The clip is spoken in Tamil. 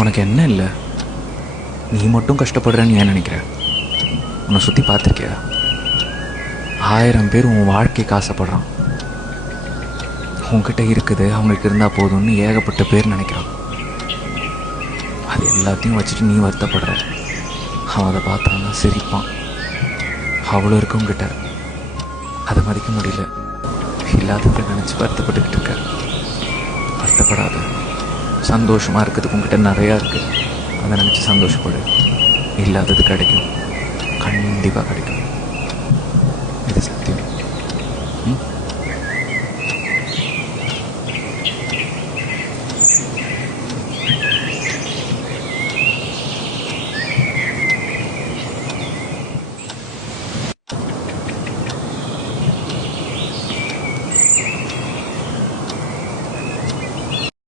உனக்கு என்ன இல்லை, நீ மட்டும் கஷ்டப்படுறன்னு ஏன் நினைக்கிற? உன்னை சுற்றி பார்த்துருக்கியா? 1000 பேர் உன் வாழ்க்கைக்கு ஆசைப்படுறான். உன்கிட்ட இருக்குது, அவங்களுக்கு இருந்தால் போதும்னு ஏகப்பட்ட பேர் நினைக்கிறான். அது எல்லாத்தையும் வச்சுட்டு நீ வருத்தப்படுற. அவன் அதை பார்த்தான்னா சிரிப்பான். அவ்வளோ இருக்கு உங்ககிட்ட, அதை மதிக்க முடியல. இல்லாததை நினச்சி வருத்தப்பட்டுக்கிட்டு இருக்க. வருத்தப்படாத, சந்தோஷமாக இருக்கிறதுக்கு உங்ககிட்ட நிறையா இருக்குது. அதை நினச்சி சந்தோஷப்படு. இல்லாதது கிடைக்கும், கண்டிப்பாக கிடைக்கும். இது சத்தியம்.